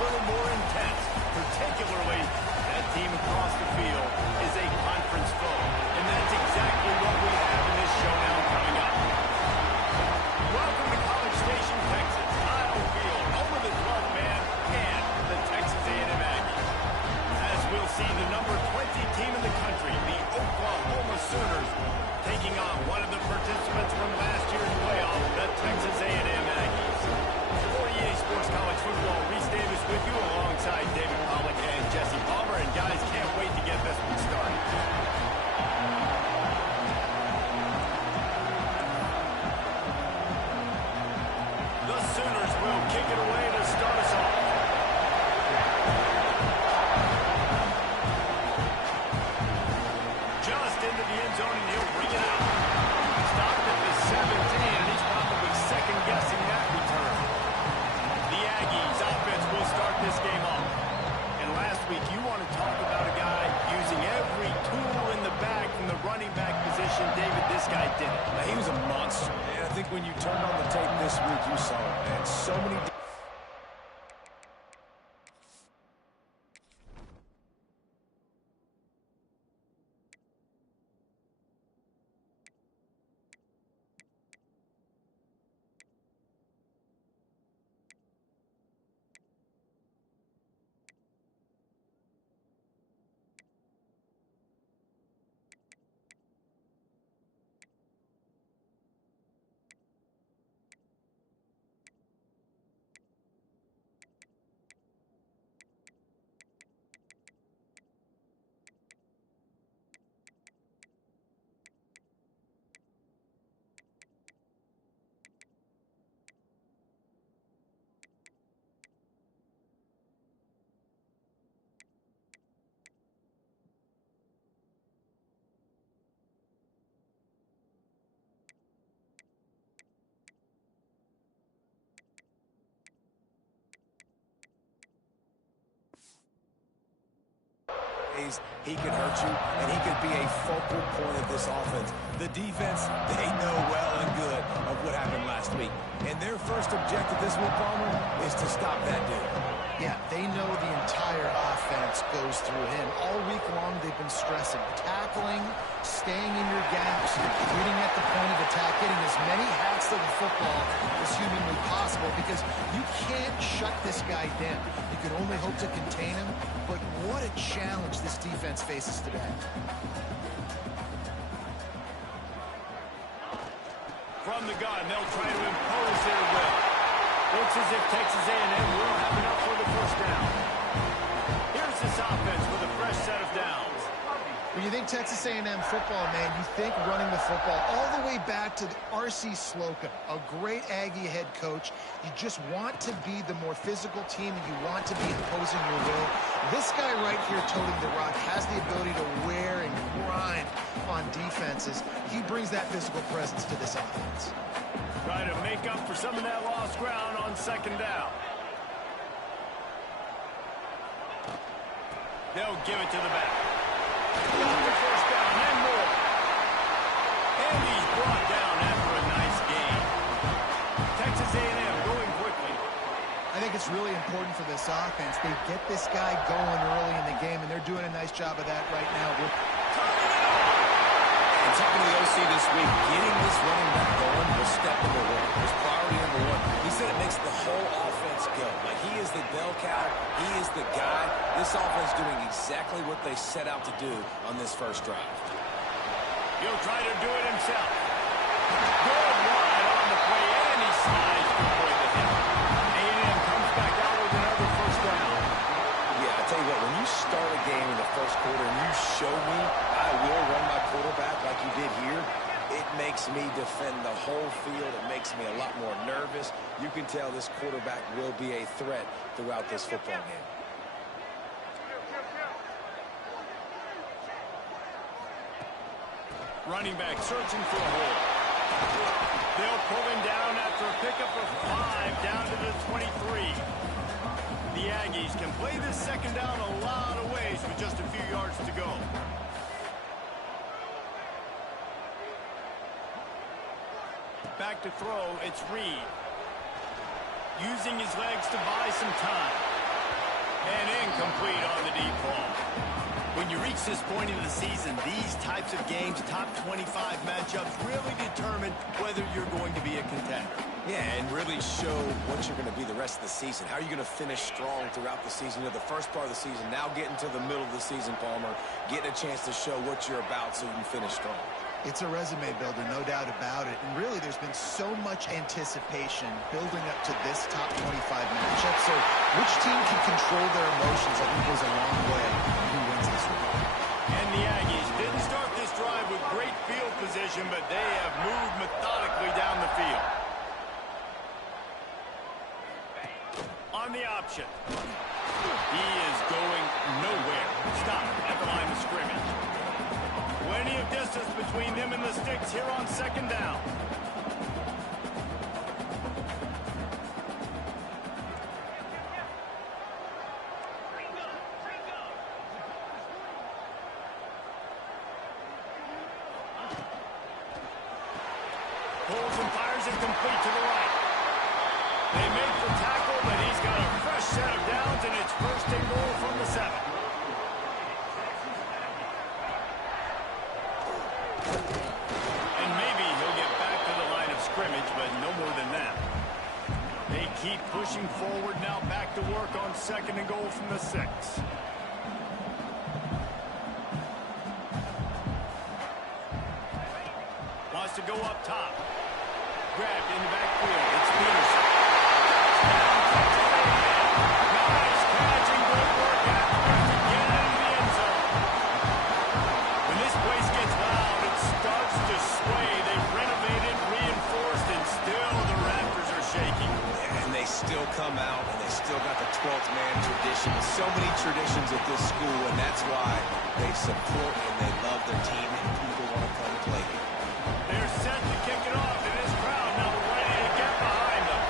little more intense. Particularly, that team across the field is a conference foe. And that's exactly what we have in this showdown coming up. Welcome to College Station, Texas. Kyle Field, home of the 12th man and the Texas A&M Aggies. As we'll see, the number 20 team in the country, the Oklahoma Sooners, taking on one of the participants from last year's playoff, the Texas A&M Aggies. For EA Sports College Football, Reese Davis with you alongside David Pollack and Jesse Palmer. And guys, can't wait to get this one started. The Sooners will kick it away to start us off. Just into the end zone, and he'll bring it out. Stopped at the 17, and he's probably second-guessing that return. The Aggies offense will start this game off. And last week, you want to talk about a guy using every tool in the bag from the running back position. David, this guy did it. He was a monster. And I think when you turned on the tape this week, you saw it, man. So many... He can hurt you, and he could be a focal point of this offense. The defense, they know well and good of what happened last week. And their first objective this week, Palmer, is to stop that dude. Yeah, they know the entire offense goes through him. All week long, they've been stressing tackling, staying in your gaps, getting at the point of attack, getting as many hats to the football as humanly possible, because you can't shut this guy down. You can only hope to contain him, but what a challenge this defense faces today. From the gun, they'll try to impose their will. Looks as if Texas A&M will have enough for the first down. Here's this offense with a fresh set of downs. When you think Texas A&M football, man, you think running the football all the way back to R.C. Slocum, a great Aggie head coach. You just want to be the more physical team, and you want to be imposing your will. This guy right here toting the rock has the ability to wear and grind on defenses. He brings that physical presence to this offense. Trying to make up for some of that lost ground on second down. They'll give it to the back. Got the first down and more. And he's brought down after a nice gain. Texas A&M going quickly. I think it's really important for this offense. They get this guy going early in the game, and they're doing a nice job of that right now. And talking to the OC this week, getting this running back going was step number one. Was priority number one. He said it makes the whole offense go. Like, he is the bell cow. He is the guy. This offense doing exactly what they set out to do on this first drive. He'll try to do it himself. Good ride on the play, and he slides to avoid the hit. A&M comes back out with another first down. Yeah, I tell you what, when you start a game in the first quarter and you show me I will run my quarterback like you did here, it makes me defend the whole field. It makes me a lot more nervous. You can tell this quarterback will be a threat throughout this football game. Running back searching for a hole. They'll pull him down after a pickup of 5 down to the 23. The Aggies can play this second down a lot of ways with just a few yards to go. Back to throw, it's Reed. Using his legs to buy some time. And incomplete on the deep ball. When you reach this point in the season, these types of games, top 25 matchups, really determine whether you're going to be a contender. Yeah, and really show what you're going to be the rest of the season. How are you going to finish strong throughout the season? You know, the first part of the season, now getting to the middle of the season, Palmer, getting a chance to show what you're about so you can finish strong. It's a resume builder, no doubt about it. And really, there's been so much anticipation building up to this top 25 matchup. So which team can control their emotions, I think, goes a long way in who wins this one. And the Aggies didn't start this drive with great field position, but they have moved methodically down the field. On the option. He is going nowhere. Stop at the line of scrimmage. Plenty of distance between them and the sticks here on second down. Pulls and fires it complete to the right. They make the tackle, but he's got a fresh set of downs, and it's first and goal from the 7. And maybe he'll get back to the line of scrimmage, but no more than that. They keep pushing forward now, back to work on second and goal from the 6. Wants to go up top. Grabbed in the backfield. It's Peterson. Nice catch and good work afterwards to get into the end zone. When this place gets loud, it starts to sway. They've renovated, reinforced, and still the Raptors are shaking. And they still come out, and they still got the 12th man tradition. So many traditions at this school, and that's why they support and they love their team, and people want to come play here. They're set to kick it off, and this crowd now ready to get behind them.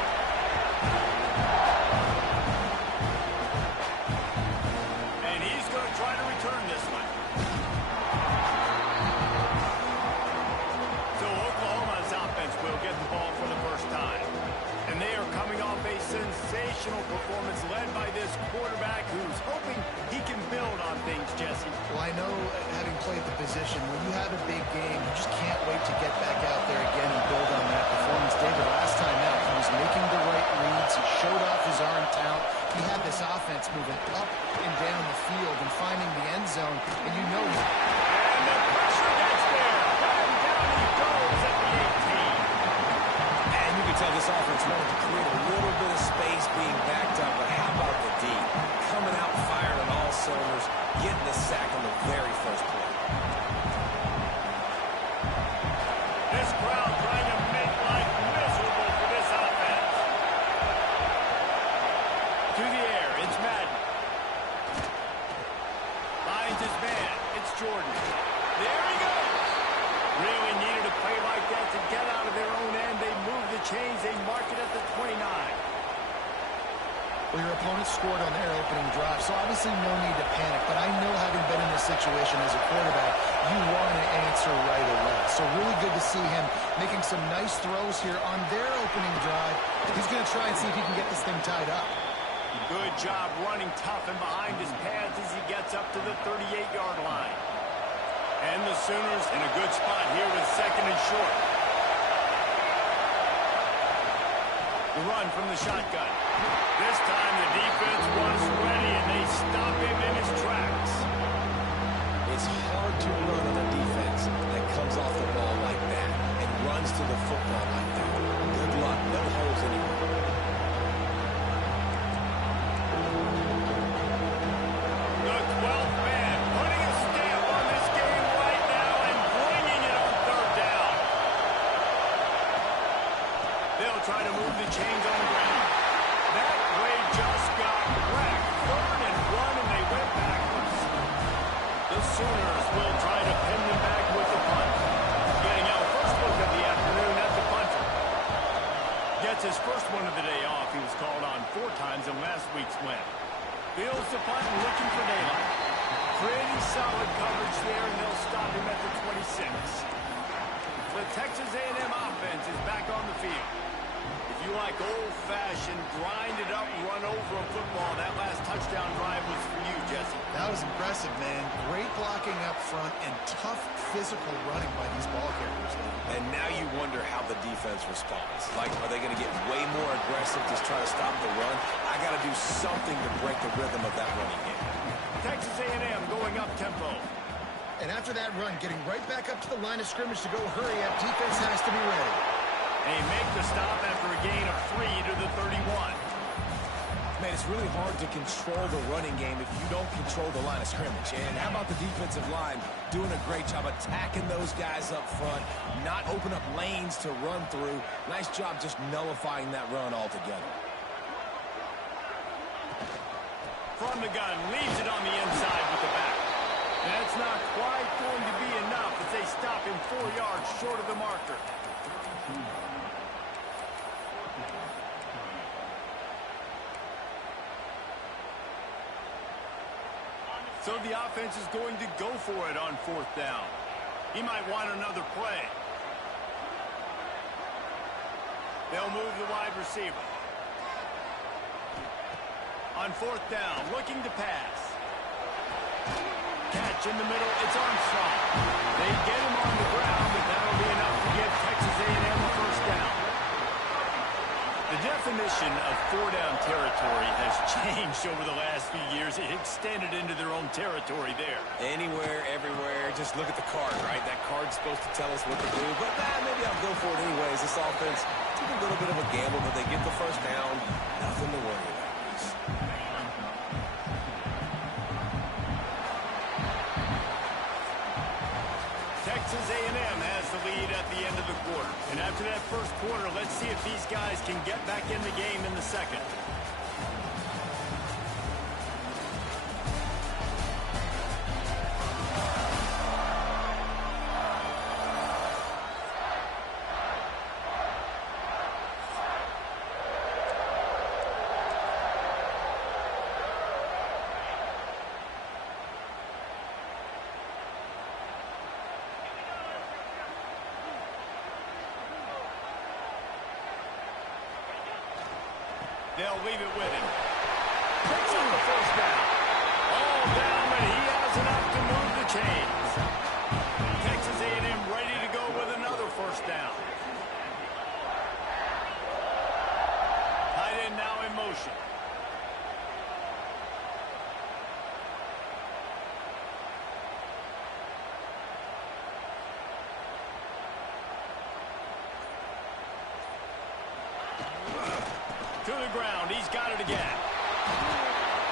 And he's going to try to return this one. So Oklahoma's offense will get the ball for the first time. And they are coming off a sensational performance led by this quarterback who's hoping he can build on things, Jesse. Well, I know, having played the position, when you have a big game, you just can't wait to get back out there again and build on that performance. David, last time out, he was making the right reads. He showed off his arm talent. He had this offense moving up and down the field and finding the end zone, and you know he... And the pressure gets there. And down he goes at the 18. And you can tell this offense wanted to create a little bit of space being backed up, but how about the D? Coming out fired on all cylinders, getting the sack on the very first play. This crowd trying to make life miserable for this offense. To the air, it's Madden. Finds his man. It's Jordan. There he goes. Really needed a play like that to get out of their own end. They move the chains. They mark it at the 29. Well, your opponent scored on their opening drive, so obviously no need to panic. But I know, having been in this situation as a quarterback, you want to answer right away. So really good to see him making some nice throws here on their opening drive. He's going to try and see if he can get this thing tied up. Good job running tough and behind his pads as he gets up to the 38-yard line. And the Sooners in a good spot here with second and short. The run from the shotgun. This time the defense was ready and they stop him in his tracks. It's hard to run on a defense that comes off the ball like that and runs to the football like that. Good luck. No holes anywhere. The 12th man putting a stamp on this game right now and bringing it on third down. They'll try to move the chains on the ground. That play just got wrecked. 3rd and 1, and they went backwards. The Sooners will try to pin them back with the punt. Getting our first look of the afternoon at the punter. Gets his first one of the day off. He was called on 4 times in last week's win. Fields the punt and looking for daylight. Pretty solid coverage there, and they'll stop him at the 26. The Texas A&M offense is back on the field. If you like old-fashioned, grind-it-up, run-over a football, that last touchdown drive was for you, Jesse. That was impressive, man. Great blocking up front and tough physical running by these ball carriers. And now you wonder how the defense responds. Like, are they going to get way more aggressive, just try to stop the run? I got to do something to break the rhythm of that running game. Texas A&M going up tempo. And after that run, getting right back up to the line of scrimmage to go hurry up, defense has to be ready. They make the stop after a gain of 3 to the 31. Man, it's really hard to control the running game if you don't control the line of scrimmage. And how about the defensive line doing a great job attacking those guys up front, not open up lanes to run through. Nice job just nullifying that run altogether. From the gun, leaves it on the inside with the back. That's not quite going to be enough as they stop him 4 yards short of the marker. So the offense is going to go for it on 4th down. He might want another play. They'll move the wide receiver. On 4th down, looking to pass. Catch in the middle, it's Armstrong. They get him on the ground, but that'll be enough to give Texas A&M a first down. The definition of 4-down territory has changed over the last few years. It extended into their own territory there. Anywhere, everywhere, just look at the card, right? That card's supposed to tell us what to do, but maybe I'll go for it anyways. This offense took a little bit of a gamble, but they get the first down. Nothing to worry about. Texas A&M has the lead at the end of the quarter. And after that first quarter, let's see if these guys can get back in the game in the second. They'll leave it with him. Picks up the first down. All down, but he has enough to move the chains. Texas A&M ready to go with another first down. Tight end now in motion. To the ground, he's got it again.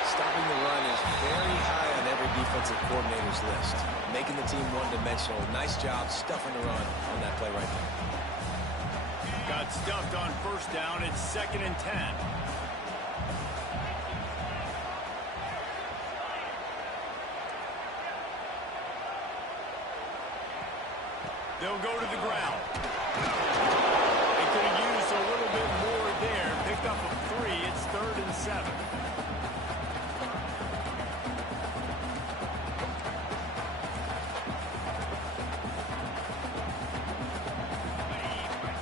Stopping the run is very high on every defensive coordinator's list. Making the team one-dimensional. Nice job stuffing the run on that play right there. Got stuffed on first down. It's 2nd and 10. They'll go to the ground. They could have used a little bit more there. Picked up a 3. It's 3rd and 7.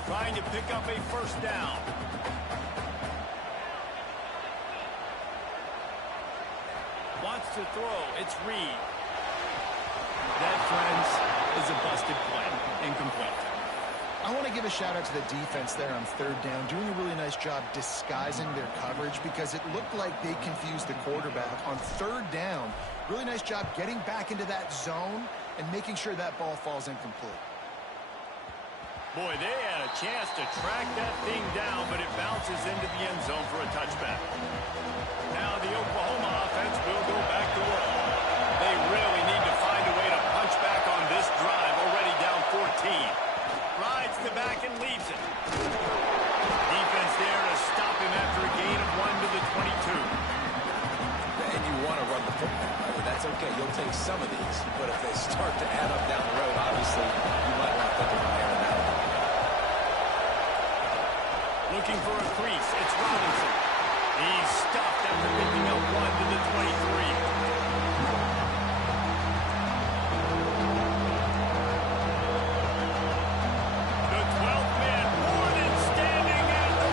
Trying to pick up a first down. Wants to throw. It's Reed. That, friends, is a busted play. Incomplete. I want to give a shout out to the defense there on 3rd down, doing a really nice job disguising their coverage because it looked like they confused the quarterback on 3rd down. Really nice job getting back into that zone and making sure that ball falls incomplete. Boy, they had a chance to track that thing down, but it bounces into the end zone for a touchback. Now the Oklahoma offense will go back to work. They really need to find a way to punch back on this drive, already down 14. Rides the back and leaves it. Defense there to stop him after a gain of 1 to the 22. And you want to run the football. I mean, that's okay. You'll take some of these. But if they start to add up down the road, obviously, you might want to think about airing that out. Looking for a crease. It's Robinson. He's stuffed after picking up 1 to the 23. The 12th man, Warden standing at the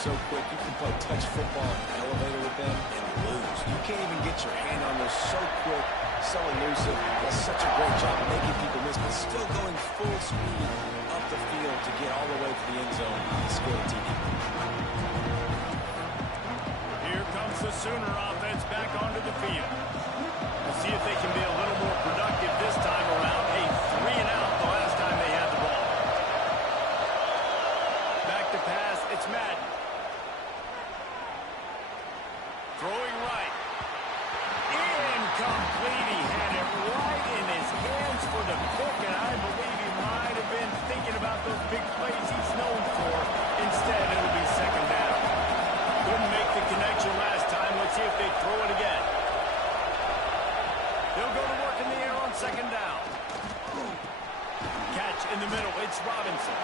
so quick. You can play touch football in an elevator with them and lose. You can't even get your hand on those. So quick, so elusive. Does such a great job of making people miss, but still going full speed up the field to get all the way to the end zone and score the TD. Here comes the Sooner offense back onto the field. We'll see if they can be a little more productive this time around. A 3-and-out the last time they had the ball. Back to pass, it's Madden. Throwing right. Incomplete. He had it right in his hands for the pick, and I believe he might have been thinking about those big plays he's known for. Instead, it'll be second down. Couldn't make the connection last time. Let's see if they throw it again. They'll go to work in the air on second down. Catch in the middle. It's Robinson.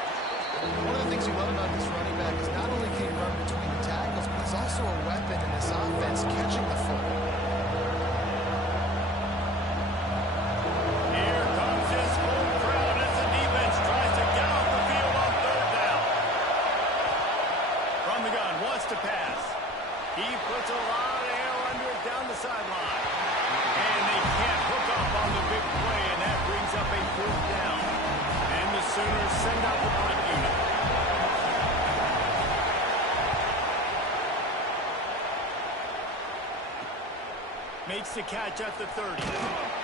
One of the things you love about this running back is not only can he run between the tackles, but he's also a weapon in this offense catching the football. Here comes his home crowd as the defense tries to get off the field on third down. From the gun, wants to pass. He puts a lot of air under it down the sideline. And they can't hook up on the big play, and that brings up a fourth down. And the Sooners send out the punt unit. Makes the catch at the 30.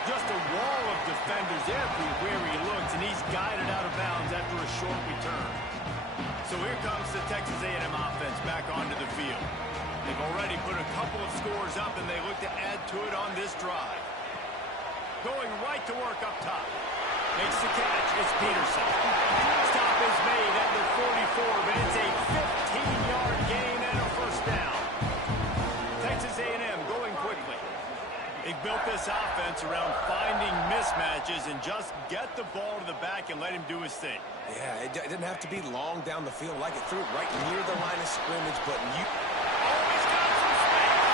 Just a wall of defenders everywhere he looks, and he's guided out of bounds after a short return. So here comes the Texas A&M offense back onto the field. They've already put a couple of scores up, and they look to add to it on this drive. Going right to work up top. Makes the catch. It's Peterson. Stop is made at the 44, but it's a 15-yard gain and a first down. Texas A&M going quickly. They've built this offense around finding mismatches and just get the ball to the back and let him do his thing. Yeah, it didn't have to be long down the field. Like it threw it right near the line of scrimmage, but you... Always got some space.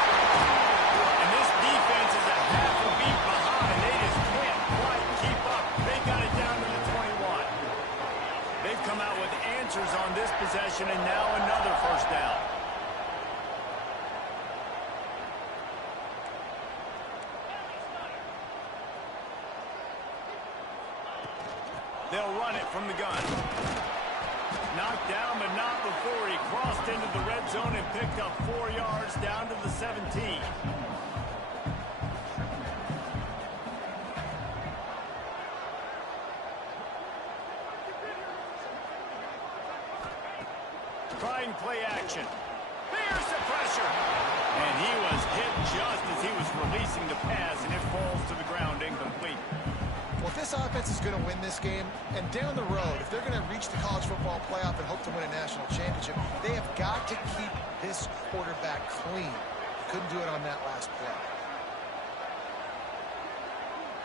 And this defense is a half a beat behind. They just can't quite keep up. They got it down to the 21. They've come out with answers on this possession, and now another first down. They'll run it from the gun. Knocked down, but not before he crossed into the red zone and picked up 4 yards down to the 17. Trying play action. There's the pressure. And he was hit just as he was releasing the pass, and it falls to the ground incomplete. Well, if this offense is going to win this game, and down the road, if they're going to reach the college football playoff and hope to win a national championship, they have got to keep this quarterback clean. Couldn't do it on that last play.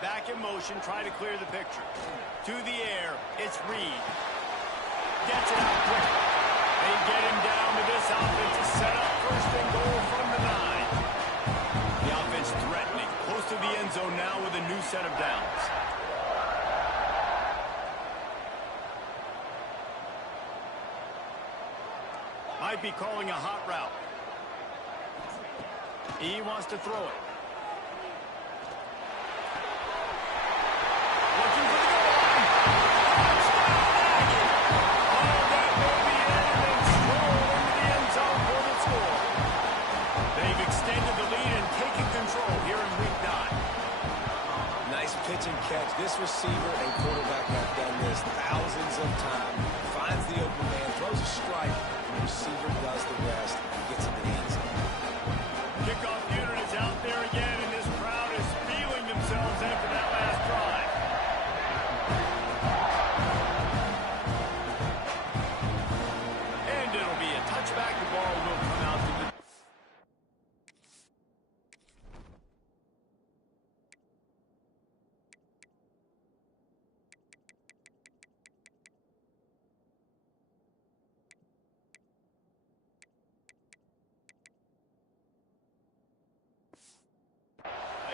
Back in motion, try to clear the picture. To the air, it's Reed. Gets it out quick. They get him down to this offense to set up first and goal from the 9. The offense threatening, close to the end zone now with a new set of downs. Might be calling a hot route. He wants to throw it. Looking for the goal line. Touchdown, Aggie. Oh, that may be it, and then stroll into the end zone for the score. They've extended the lead and taken control here in week 9. Nice pitch and catch. This receiver and quarterback have done this thousands of times. Finds the open man, throws a strike. The receiver does the rest and gets into the end zone. Kickoff unit is out there again, and this crowd is feeling themselves after that last drive. And it'll be a touchback. The ball will come out to the...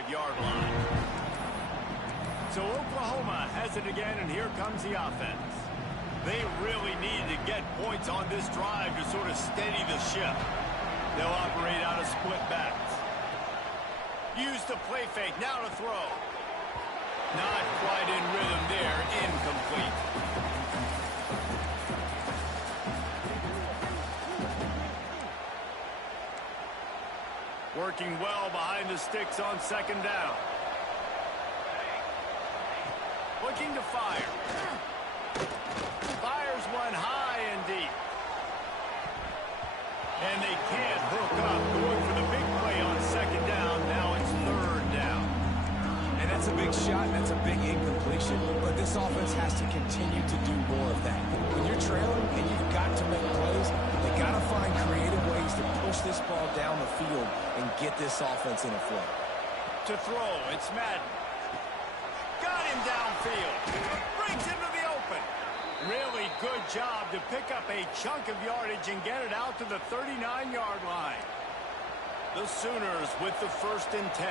yard line. So Oklahoma has it again, and here comes the offense. They really need to get points on this drive to sort of steady the ship. They'll operate out of split backs. Use the play fake, now to throw. Not quite in rhythm there, incomplete. Working well behind the sticks on second down. Looking to fire. Fires one high and deep. And they can't hook up. Going for the big play on second down. Now it's third down. And that's a big shot, and that's a big incompletion. But this offense has to continue to do more of that. When you're trailing and you've got to make plays, they got to find creative ways to push this ball down the field and get this offense in a flow. To throw, it's Madden. Got him downfield. Brings into the open. Really good job to pick up a chunk of yardage and get it out to the 39-yard line. The Sooners with the 1st and 10.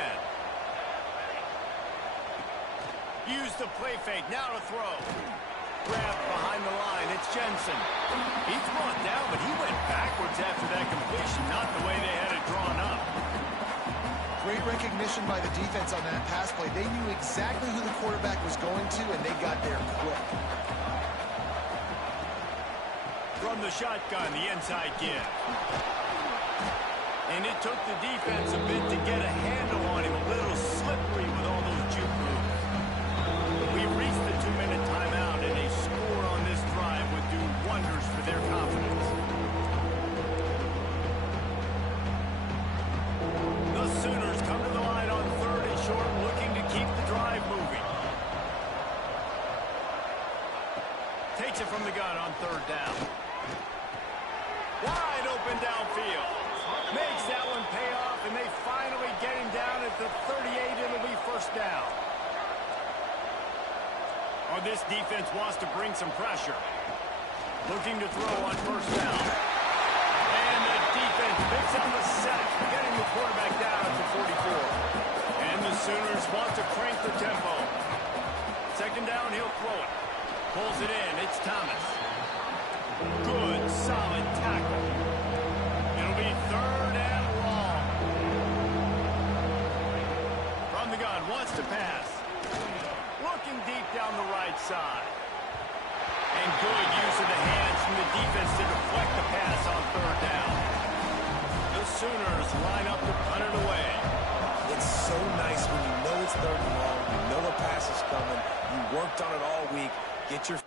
Use the play fake, now to throw. Grabbed behind the line, it's Jensen. He's brought down, but he went backwards after that completion, not the way they had it drawn up. Great recognition by the defense on that pass play. They knew exactly who the quarterback was going to, and they got there quick. From the shotgun, the inside give. And it took the defense a bit to get a handle on him. A little slippery with all those juke moves. We reached the 2-minute timeout, and a score on this drive would do wonders for their confidence. The Sooners come to the line on 3rd and short, looking to keep the drive moving. Takes it from the gun on 3rd down. Wide open downfield. Makes that one pay off, and they finally get him down at the 38. It'll be 1st down. Oh, this defense wants to bring some pressure. Looking to throw on 1st down. And the defense picks up the sack, getting the quarterback down at the 44. And the Sooners want to crank the tempo. 2nd down, he'll throw it. Pulls it in, it's Thomas. Good, solid tackle. It'll be 3rd and long. From the gun, wants to pass. Looking deep down the right side. And good use of the hands from the defense to deflect the pass on 3rd down. The Sooners line up to punt it away. It's so nice when you know it's 3rd and long, you know a pass is coming, you worked on it all week, get your...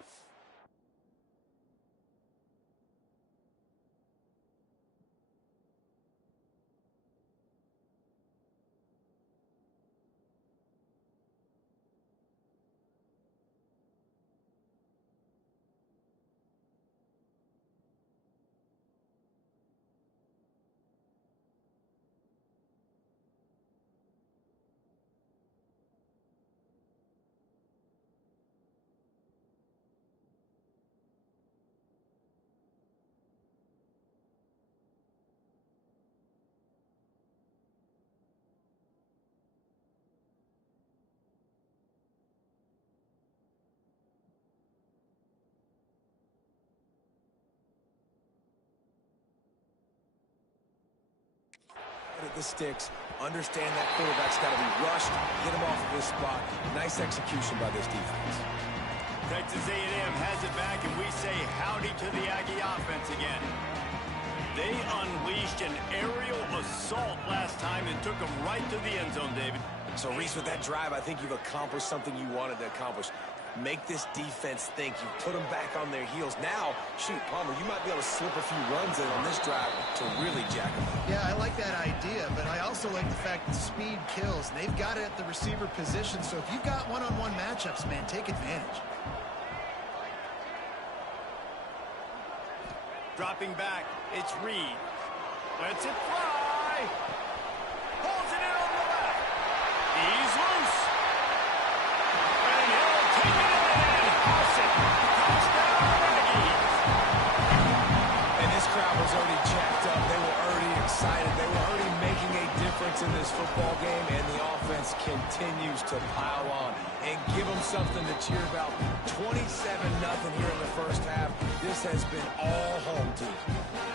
at the sticks, understand that quarterback's got to be rushed, get him off of his spot. Nice execution by this defense. Texas A&M has it back, and we say howdy to the Aggie offense again. They unleashed an aerial assault last time and took them right to the end zone, David. So, Reese, with that drive, I think you've accomplished something you wanted to accomplish. Make this defense think. You put them back on their heels. Now, shoot, Palmer, you might be able to slip a few runs in on this drive to really jack them up. Yeah, I like that idea, but I also like the fact that speed kills. They've got it at the receiver position, so if you've got one-on-one matchups, man, take advantage. Dropping back, it's Reed. Lets it fly. Pulls it in on the left. He's loose. And he'll take it in and house it. Touchdown, Aggies. And this crowd was already jacked up. They were already excited. They were already making a difference in this football game, and the offense can continues to pile on and give them something to cheer about. 27-0 here in the first half. This has been all home team.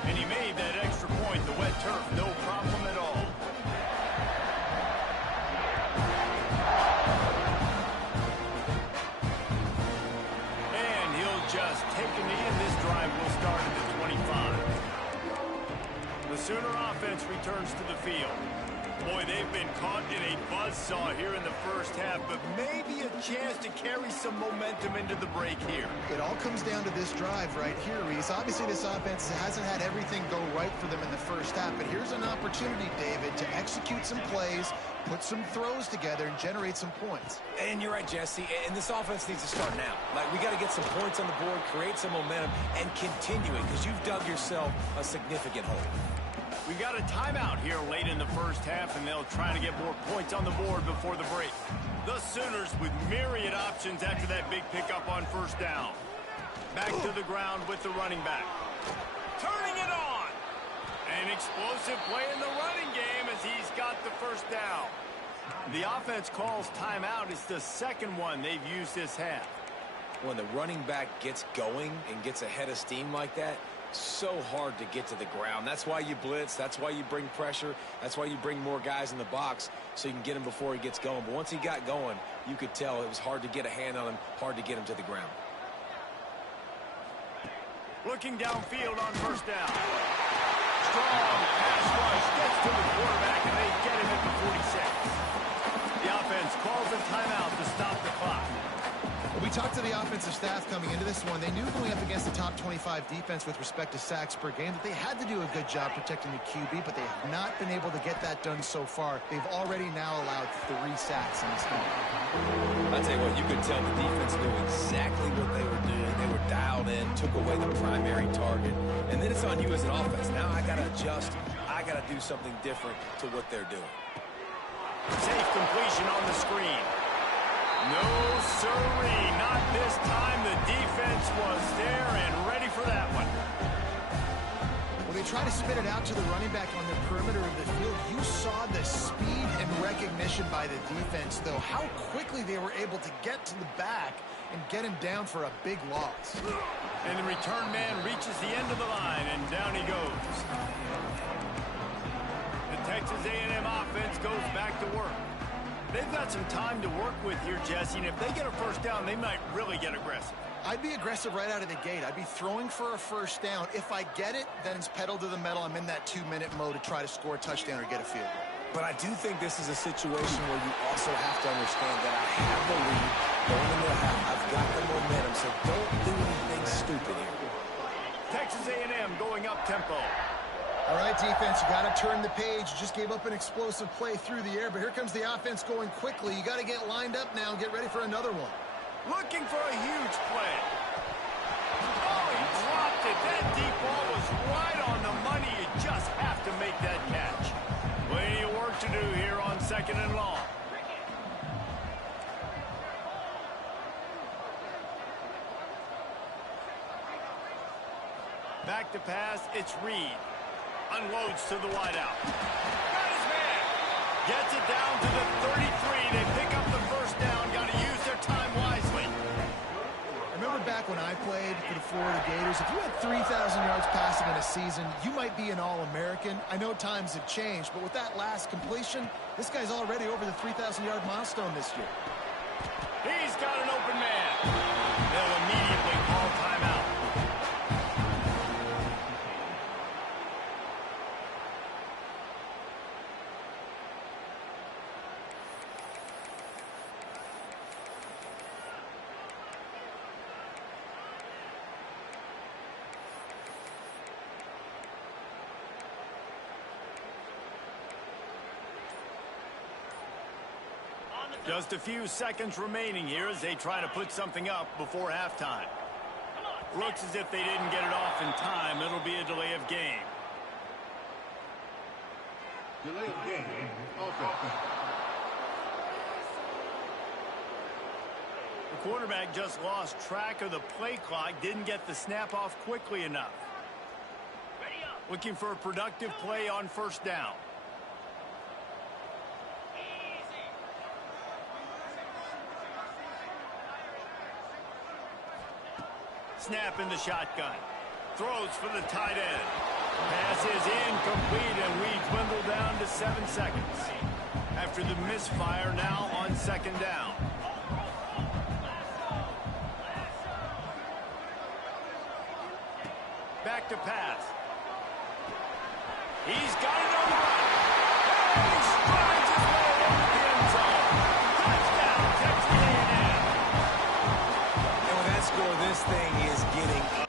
And he made that extra point, the wet turf, no problem at all. And he'll just take a knee, and this drive will start at the 25. The Sooner offense returns to the field. Boy, they've been caught in a buzzsaw here in the first half, but maybe a chance to carry some momentum into the break here. It all comes down to this drive right here, Reese. Obviously, this offense hasn't had everything go right for them in the first half, but here's an opportunity, David, to execute some plays, put some throws together, and generate some points. And you're right, Jesse, and this offense needs to start now. Like, we got to get some points on the board, create some momentum, and continue it, because you've dug yourself a significant hole. We got a timeout here late in the first half, and they'll try to get more points on the board before the break. The Sooners with myriad options after that big pickup on first down. Back to the ground with the running back. Turning it on. An explosive play in the running game as he's got the first down. The offense calls timeout. It's the second one they've used this half. When the running back gets going and gets ahead of steam like that, so hard to get to the ground. That's why you blitz. That's why you bring pressure. That's why you bring more guys in the box so you can get him before he gets going. But once he got going, you could tell it was hard to get a hand on him, hard to get him to the ground. Looking downfield on first down. Strong pass rush gets to the quarterback, and they get him at the 46. The offense calls a timeout to stop the clock. We talked to the offensive staff coming into this one. They knew going up against the top 25 defense with respect to sacks per game that they had to do a good job protecting the QB, but they have not been able to get that done so far. They've already now allowed 3 sacks in this game. I'll tell you what, you could tell the defense knew exactly what they were doing. They were dialed in, took away the primary target, and then it's on you as an offense. Now I got to adjust. I got to do something different to what they're doing. Safe completion on the screen. No, sirree, not this time. The defense was there and ready for that one. When they try to spit it out to the running back on the perimeter of the field, you saw the speed and recognition by the defense, though, how quickly they were able to get to the back and get him down for a big loss. And the return man reaches the end of the line, and down he goes. The Texas A&M offense goes back to work. They've got some time to work with here, Jesse, and if they get a first down, they might really get aggressive. I'd be aggressive right out of the gate. I'd be throwing for a first down. If I get it, then it's pedal to the metal. I'm in that 2-minute mode to try to score a touchdown or get a field goal. But I do think this is a situation where you also have to understand that I have the lead going into the half. I've got the momentum, so don't do anything stupid here. Texas A&M going up tempo. All right, defense, you got to turn the page. You just gave up an explosive play through the air, but here comes the offense going quickly. You got to get lined up now and get ready for another one. Looking for a huge play. Oh, he dropped it. That deep ball was right on the money. You just have to make that catch. Plenty of work to do here on second and long. Back to pass, it's Reed. Unloads to the wideout. Got his man. Gets it down to the 33. They pick up the first down. Got to use their time wisely. I remember back when I played for the Florida Gators, if you had 3,000 yards passing in a season, you might be an All-American. I know times have changed, but with that last completion, this guy's already over the 3,000-yard milestone this year. He's got an open man. They'll immediately call timeout. Just a few seconds remaining here as they try to put something up before halftime. Looks as if they didn't get it off in time. It'll be a delay of game. Delay of game. Okay. The quarterback just lost track of the play clock. Didn't get the snap off quickly enough. Looking for a productive play on first down. snap in the shotgun. Throws for the tight end. Pass is incomplete, and we dwindle down to 7 seconds. After the misfire, now on 2nd down. Back to pass. He's got it on the run. And he strides his way into the end zone. Touchdown, Texas A&M. And with that score, this thing is getting up.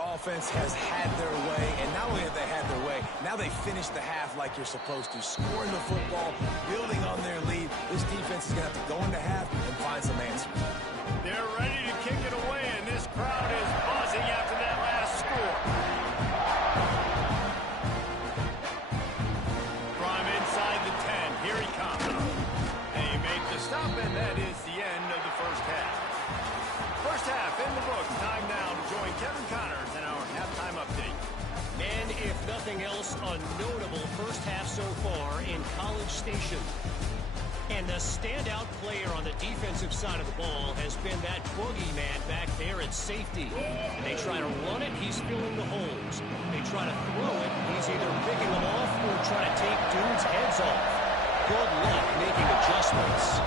Offense has had their way, and not only have they had their way, now they finished the half like you're supposed to, scoring the football, building on their lead. This defense is going to have to go into half and find some answers. They're ready to kick it away, and this crowd is buzzing after that last score. From inside the 10, here he comes. They made the stop, and that is the end of the first half. First half in the books. Time now to join Kevin Connors in our halftime update. And if nothing else, a notable first half so far in College Station. And the standout player on the defensive side of the ball has been that boogeyman back there at safety. And they try to run it, he's filling the holes. They try to throw it, he's either picking them off or trying to take dudes' heads off. Good luck making adjustments.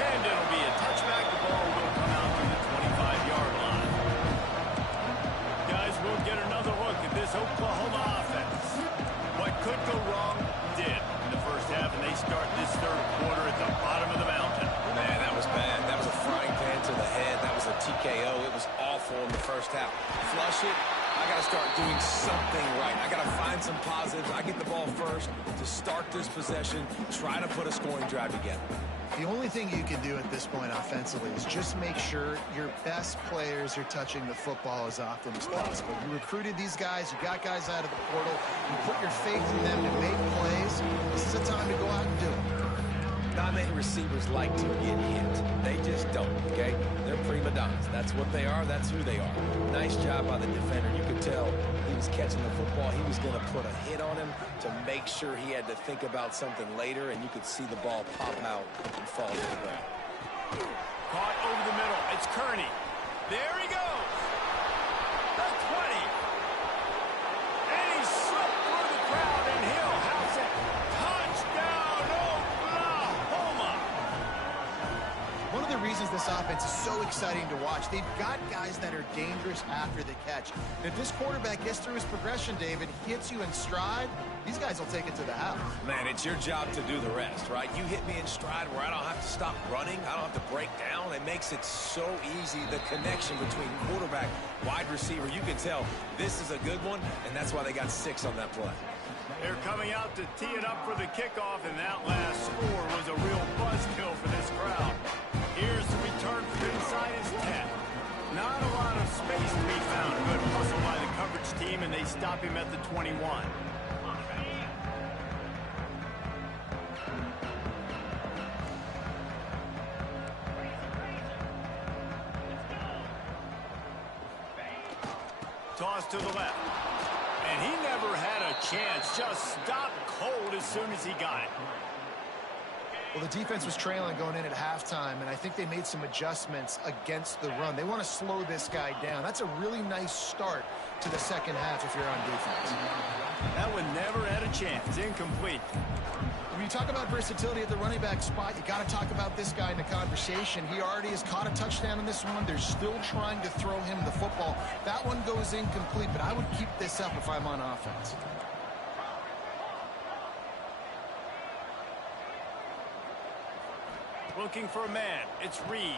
And it'll be a touchback. The ball will come out to the 25-yard line. Guys, we'll get another look at this Oklahoma offense. What could go wrong did in the first half, and they start this third quarter at the bottom of the mountain. Man, that was bad. That was a frying pan to the head. That was a TKO. It was awful in the first half. Flush it. I got to start doing something right. I got to find some positives. I get the ball first to start this possession, try to put a scoring drive together. The only thing you can do at this point offensively is just make sure your best players are touching the football as often as possible. You recruited these guys, you got guys out of the portal, you put your faith in them to make plays. This is a time to go out and do it. Not many receivers like to get hit. They just don't, okay? They're prima donnas. That's what they are. That's who they are. Nice job by the defender. You could tell he was catching the football. He was going to put a hit on him to make sure he had to think about something later, and you could see the ball pop out and fall to the ground. Caught over the middle. It's Kearney. There he goes. The 20. And he slipped through the crowd, and he'll house it. Touchdown, Oklahoma. One of the reasons this offense is so exciting to watch, they've got guys that are dangerous after the catch. If this quarterback gets through his progression, David, hits you in stride, these guys will take it to the house. Man, it's your job to do the rest, right? You hit me in stride where I don't have to stop running. I don't have to break down. It makes it so easy, the connection between quarterback, wide receiver. You can tell this is a good one, and that's why they got 6 on that play. They're coming out to tee it up for the kickoff, and that last score was a real buzzkill for this crowd. Here's the return from inside his 10. Not a lot of space to be found. Good hustle by the coverage team, and they stop him at the 21. Toss to the left. And he never had a chance. Just stopped cold as soon as he got it. Well, the defense was trailing going in at halftime, and I think they made some adjustments against the run. They want to slow this guy down. That's a really nice start to the second half if you're on defense. That one never had a chance. Incomplete. When you talk about versatility at the running back spot, you got to talk about this guy in the conversation. He already has caught a touchdown in this one. They're still trying to throw him the football. That one goes incomplete, but I would keep this up if I'm on offense. Looking for a man. It's Reed.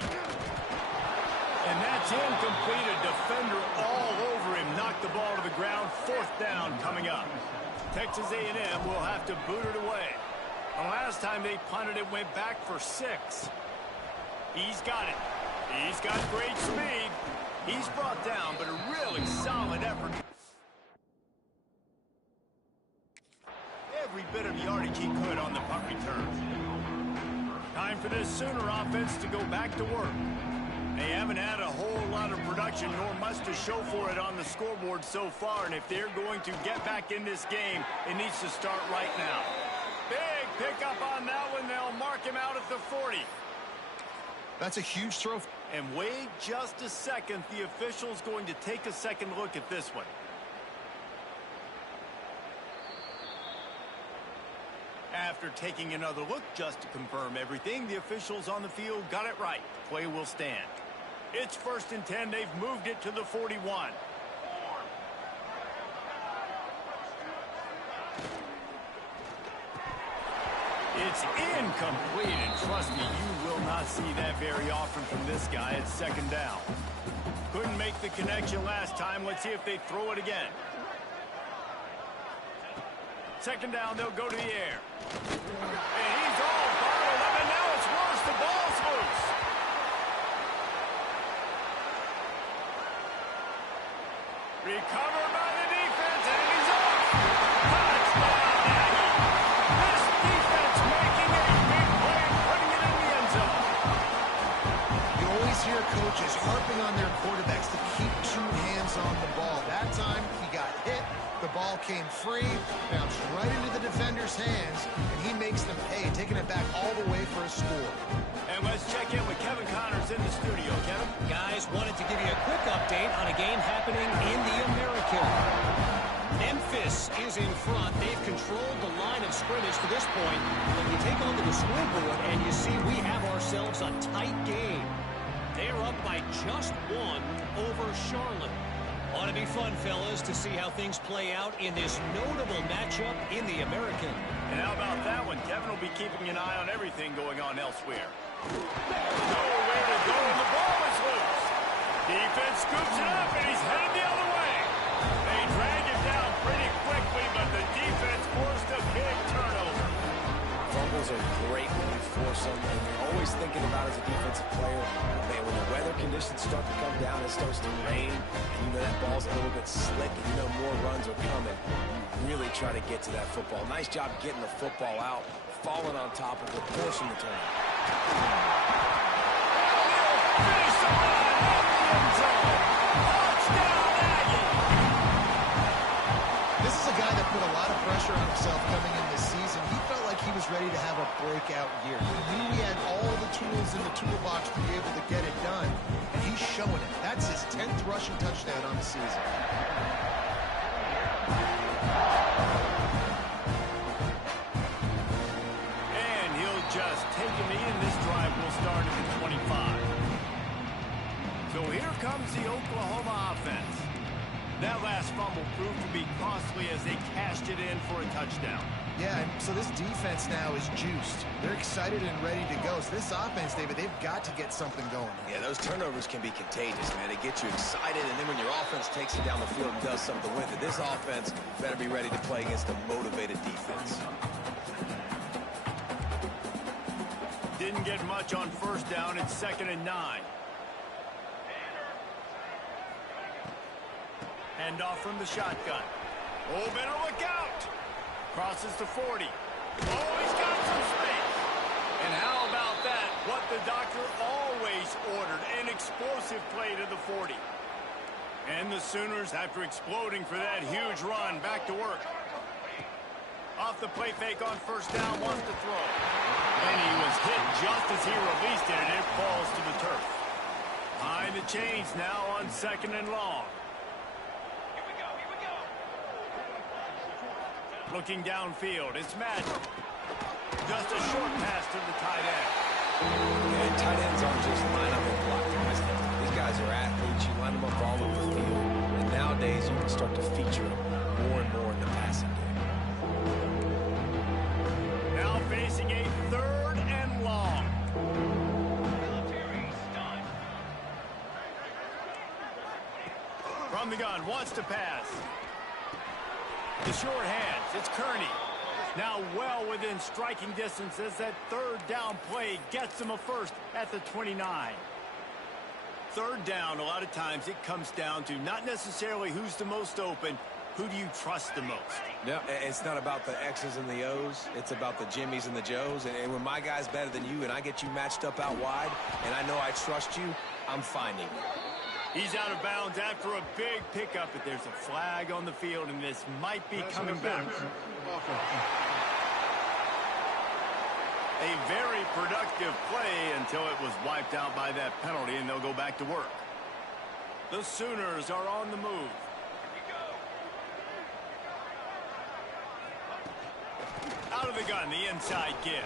And that's incomplete. A defender all over him. Knocked the ball to the ground. 4th down coming up. Texas A&M will have to boot it away. The last time they punted it went back for 6. He's got it. He's got great speed. He's brought down, but a really solid effort. Every bit of yardage he could on the punt return. Time for this Sooner offense to go back to work. They haven't had a whole lot of production, nor much to show for it on the scoreboard so far. And if they're going to get back in this game, it needs to start right now. Big pickup on that one. They'll mark him out at the 40. That's a huge throw. And wait just a second. The official's going to take a second look at this one. After taking another look just to confirm everything, the officials on the field got it right. The play will stand. It's 1st and 10. They've moved it to the 41. It's incomplete, and trust me, you will not see that very often from this guy. It's 2nd down. Couldn't make the connection last time. Let's see if they throw it again. 2nd down, they'll go to the air. And he's all bottled up, and now it's worse. The ball's loose. Recovered by the defense, and he's off. Touchdown, Aggie. This defense making a big play and putting it in the end zone. You always hear coaches harping on their quarterbacks to keep 2 hands on the ball. That time, he got hit. The ball came free, bounced right into the defender's hands, and he makes them pay, taking it back all the way for a score. And let's check in with Kevin Connors in the studio. Kevin? Guys, wanted to give you a quick update on a game happening in the American. Memphis is in front. They've controlled the line of scrimmage to this point. When you take a look at the scoreboard and you see we have ourselves a tight game. They're up by just 1 over Charlotte. Ought to be fun, fellas, to see how things play out in this notable matchup in the American. And how about that one? Kevin will be keeping an eye on everything going on elsewhere. Nowhere to go, and the ball is loose. Defense scoops it up, and he's headed the other way. They drag it down pretty quickly, but the defense forced a big turnover. Fumbles are great when you force them, and you're always thinking about as a defensive player, man, when the weather conditions start to come down, it starts to rain, and you know that ball's a little bit slick, and you know more runs are coming. You really try to get to that football. Nice job getting the football out, falling on top of it, forcing the turnover. Finish the line in the end zone. Touchdown, Aggie. This is a guy that put a lot of pressure on himself coming in this season. He felt like he was ready to have a breakout year. He knew he had all the tools in the toolbox to be able to get it done, and he's showing it. That's his 10th rushing touchdown on the season. And he'll just take a knee, and this drive will start at the 25. So here comes the Oklahoma offense. That last fumble proved to be costly as they cashed it in for a touchdown. Yeah, and so this defense now is juiced. They're excited and ready to go. So this offense, David, they've got to get something going. Yeah, those turnovers can be contagious, man. They get you excited, and then when your offense takes you down the field and does something with it, this offense better be ready to play against a motivated defense. Didn't get much on 1st down. It's 2nd and 9. Hand off from the shotgun. Oh, better look out. Crosses the 40. Oh, he's got some space. And how about that? What the doctor always ordered, an explosive play to the 40. And the Sooners, after exploding for that huge run, back to work. Off the play fake on 1st down, wants to throw. And he was hit just as he released it, and it falls to the turf. Behind the chains now on 2nd and long. Looking downfield, it's Madden. Just a short pass to the tight end. And tight ends aren't just line up and block guys. These guys are athletes. You line them up all over the field. And nowadays, you can start to feature them more and more in the passing game. Now facing a 3rd and long. From the gun, wants to pass. The short hands, it's Kearney. Now well within striking distance as that 3rd down play gets him a first at the 29. 3rd down, a lot of times it comes down to not necessarily who's the most open, Who do you trust the most? No, it's not about the X's and the O's. It's about the Jimmys and the Joes. And when my guy's better than you and I get you matched up out wide and I know I trust you, I'm finding you. He's out of bounds after a big pickup, but there's a flag on the field, and this might be coming back. A very productive play until it was wiped out by that penalty, and they'll go back to work. The Sooners are on the move. Out of the gun, the inside give.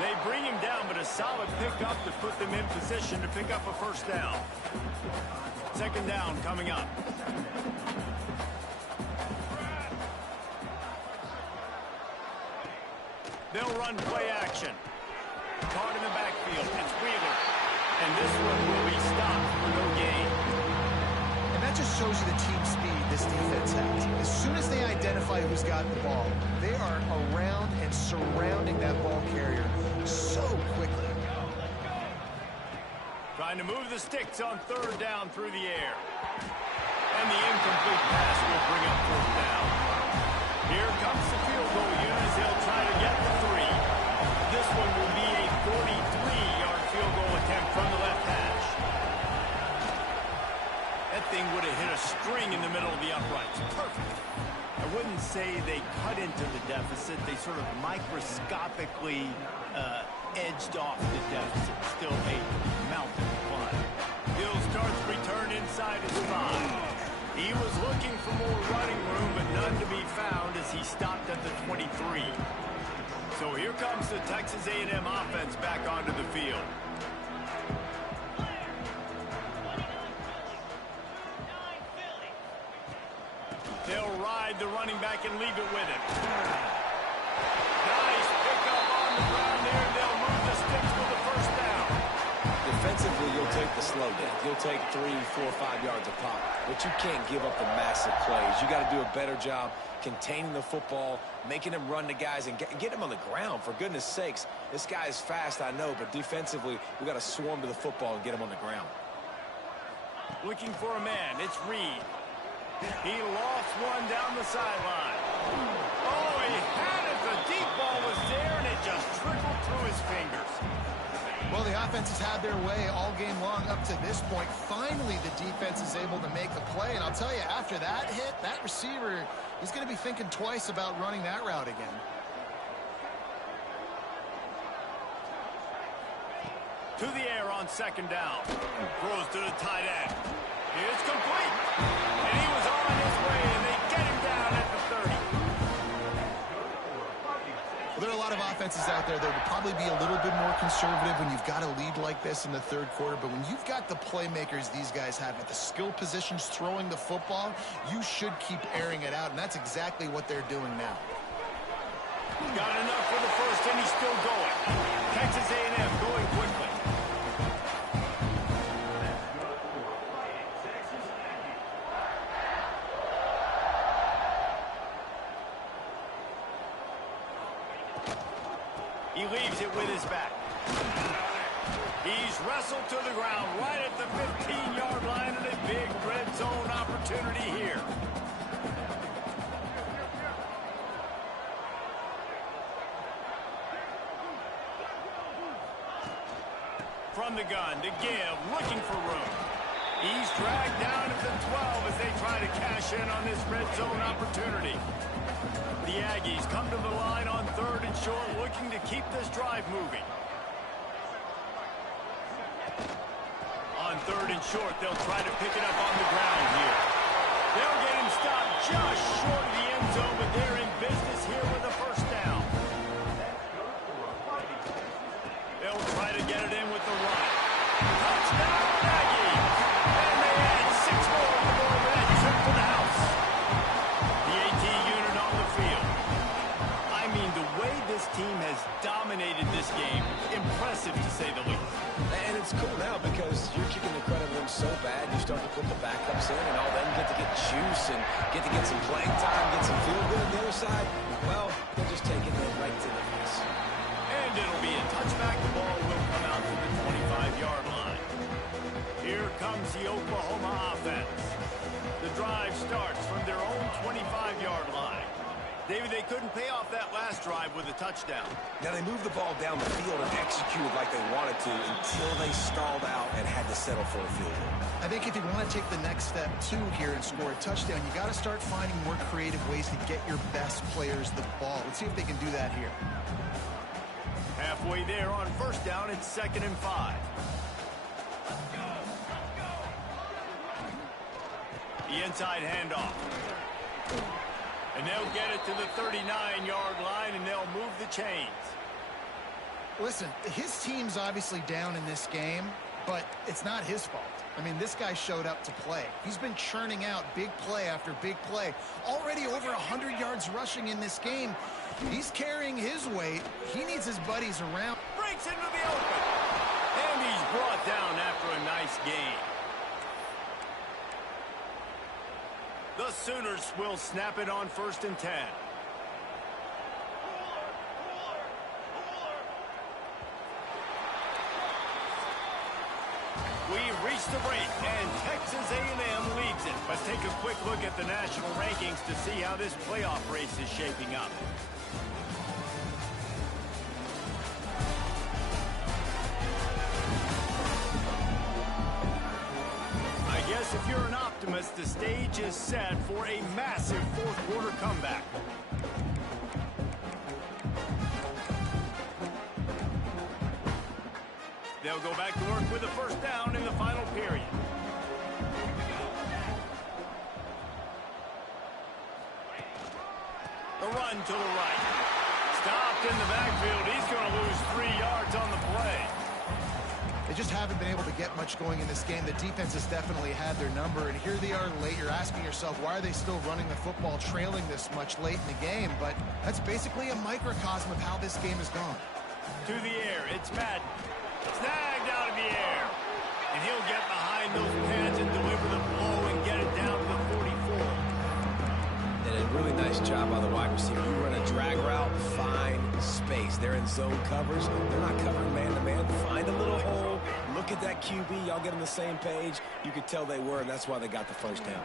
They bring him down, but a solid pickup to put them in position to pick up a first down. Second down coming up. They'll run play action. Caught in the backfield. It's Wheeler. And this one will be stopped for no gain. And that just shows you the team speed this defense has. As soon as they identify who's got the ball, they are around and surrounding that ball carrier so quickly. Trying to move the sticks on third down through the air. And the incomplete pass will bring up fourth down. Here comes the field goal unit as they'll try to get the 3. This one will be a 43-yard field goal attempt from the left hash. That thing would have hit a string in the middle of the uprights. Perfect. I wouldn't say they cut into the deficit. They sort of microscopically edged off the deficit. Still a mountain to climb. Hill starts return inside his 5. He was looking for more running room, but none to be found as he stopped at the 23. So here comes the Texas A&M offense back onto the field. They'll ride the running back and leave it with him. Nice pickup on the ground there. They'll move the sticks with the first down. Defensively, you'll take the slow down. You'll take 3, 4, 5 yards a pop. But you can't give up the massive plays. You got to do a better job containing the football, making them run the guys, and get them on the ground. For goodness sakes, this guy is fast, I know, but defensively, we got to swarm to the football and get him on the ground. Looking for a man. It's Reed. He lost one down the sideline. Oh, he had it. The deep ball was there, and it just trickled through his fingers. Well, the offense has had their way all game long up to this point. Finally, the defense is able to make a play. And I'll tell you, after that hit, that receiver is going to be thinking twice about running that route again. To the air on second down. Throws to the tight end. It's complete. And he was on his way, and they get him down at the 30. Well, there are a lot of offenses out there that would probably be a little bit more conservative when you've got a lead like this in the third quarter. But when you've got the playmakers these guys have at the skill positions throwing the football, you should keep airing it out, and that's exactly what they're doing now. Got enough for the first, and he's still going. Texas A&M going quickly. He leaves it with his back. He's wrestled to the ground right at the 15-yard line, and a big red zone opportunity here. From the gun to give, looking for room. He's dragged down at the 12 as they try to cash in on this red zone opportunity. The Aggies come to the line on third and short, looking to keep this drive moving. On third and short, they'll try to pick it up on the ground here. They'll get him stopped just short of the end zone, but they're in business here with a first down. They'll try to get it in with the run. Touchdown, Aggies! And they add 6 more on the board with that trip to the house. The AT unit on the field. I mean, the way this team has dominated this game, impressive to say the least. And it's cool now because you're kicking the credit of them so bad, you start to put the backups in, and all them get to get juice and get to get some playing time, get some feel good on the other side. Well, they're just taking it right to the face. And it'll be a touchback. The ball will come out to the 25-yard line. Here comes the Oklahoma offense. The drive starts from their own 25-yard line. David, they couldn't pay off that last drive with a touchdown. Now, they moved the ball down the field and executed like they wanted to until they stalled out and had to settle for a field goal. I think if you want to take the next step, too, here and score a touchdown, you got to start finding more creative ways to get your best players the ball. Let's see if they can do that here. Halfway there on first down, it's 2nd and 5. The inside handoff. And they'll get it to the 39-yard line, and they'll move the chains. Listen, his team's obviously down in this game, but it's not his fault. I mean, this guy showed up to play. He's been churning out big play after big play. Already over 100 yards rushing in this game. He's carrying his weight. He needs his buddies around. Breaks into the open. And he's brought down after a nice gain. The Sooners will snap it on 1st and 10. We've reached the break, and Texas A&M leads it. Let's take a quick look at the national rankings to see how this playoff race is shaping up. I guess if you're an optimist, the stage is set for a massive fourth-quarter comeback. They'll go back to work with a first down in the final period. The run to the right. Stopped in the backfield. He's going to lose 3 yards on the play. They just haven't been able to get much going in this game. The defense has definitely had their number, and here they are late. You're asking yourself, why are they still running the football, trailing this much late in the game? But that's basically a microcosm of how this game has gone. To the air, it's Madden. Snagged out of the air. And he'll get behind those pads and deliver the blow and get it down to the 44. And a really nice job by the wide receiver. You run a drag route, find space. They're in zone covers. They're not covering man-to-man. Find a little hole. Look at that QB. Y'all get on the same page. You could tell they were, and that's why they got the first down.